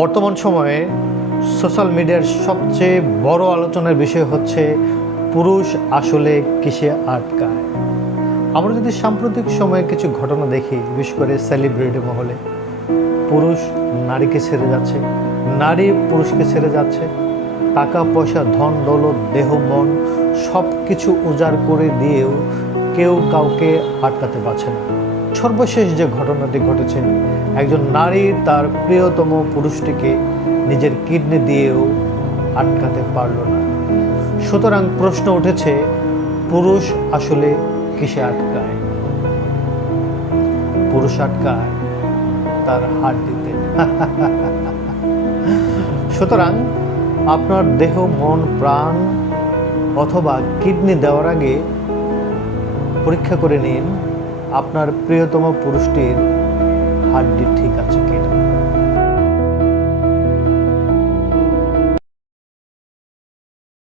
বর্তমান সময়ে সোশ্যাল মিডিয়ার সবচেয়ে বড় আলোচনার বিষয় হচ্ছে পুরুষ আসলে কিসে আটকায়। আমরা যদি সাম্প্রতিক সময়ে কিছু ঘটনা দেখি, বিশেষ করে সেলিব্রিটি মহলে, পুরুষ নারীকে ছেড়ে যাচ্ছে, নারী পুরুষকে ছেড়ে যাচ্ছে, টাকা পয়সা ধন দৌলত দেহ মন সব কিছু উজাড় করে দিয়েও কেউ কাউকে আটকাতে পারছে না। সর্বশেষ যে ঘটনাটি ঘটেছে, একজন নারী তার প্রিয়তম পুরুষটিকে নিজের কিডনি দিয়েও আটকাতে পারল না। সুতরাং প্রশ্ন উঠেছে, পুরুষ আসলে কিসে আটকায়? পুরুষ আটকায় তার হাড্ডিতে। সুতরাং আপনার দেহ মন প্রাণ অথবা কিডনি দেওয়ার আগে পরীক্ষা করে নিন আপনার প্রিয়তম পুরুষটির হাড্ডি ঠিক আছে কিনা।